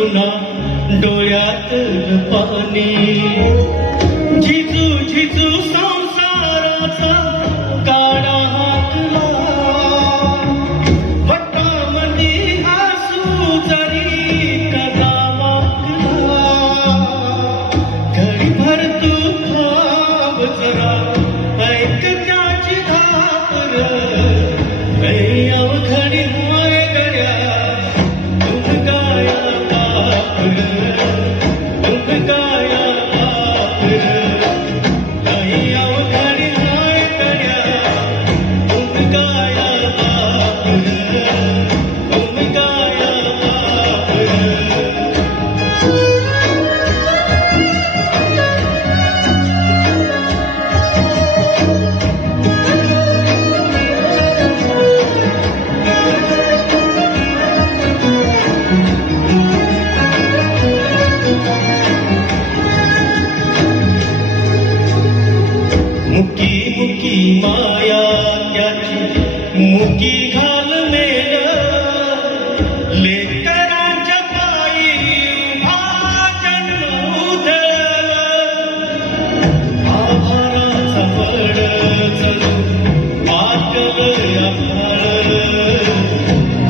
पुन्हा डोळ्यात पाणी झिजू झिजू संसाराचा काळा हातला वटामंदी हसू जरी कदा वाटला घडीभर तू थांब जरा ऐक त्याची धापर अवघडी हाय गड्या तुम गाया बापर तुम गाया बापर अवघडी हाय गड्या तुम गाया बापर तुम गाया बापर मुकी मुकी माया त्याची मुकी घाल मेल लेकरांच्या पायी उभा जन्म उधळल आभाराचा वड चलू आटल आभाळ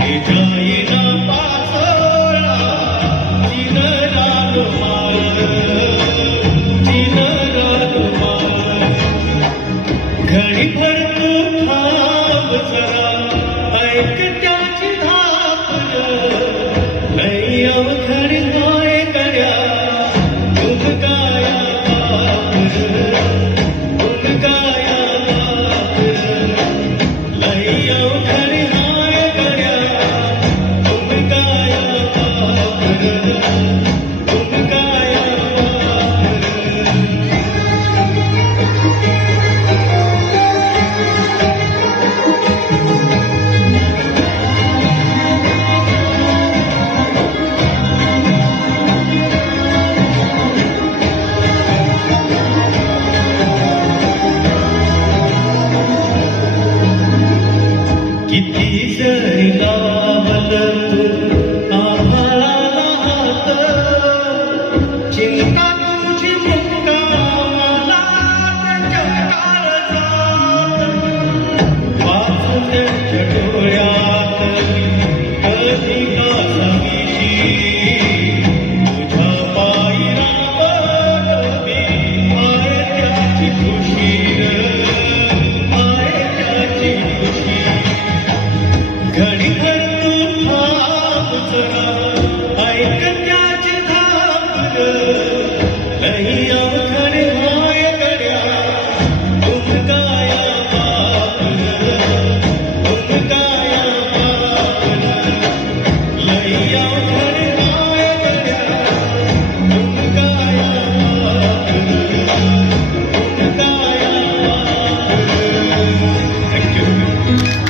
तिच्या येणा पाचोळा चिन राग माळ चिन राग माळ घडीभर तू थांब जरा ऐक त्याची धापर लई अवघड हाय गड्या तुम गाया बापर तुम गाया बापर लई अवघड हाय गड्या तुम गाया बापर तुम गाया बापर किती जरी लावलं तू आम्हाला हात चिंता तुझी मुक्का मला त्याच्या काळजात वाचून त्यांच्या डोळ्यात कधी का सांगिशी तुझ्या पायी राबली माय त्याची खुशी माय त्याची खुशी घडीभर तू थांब जरा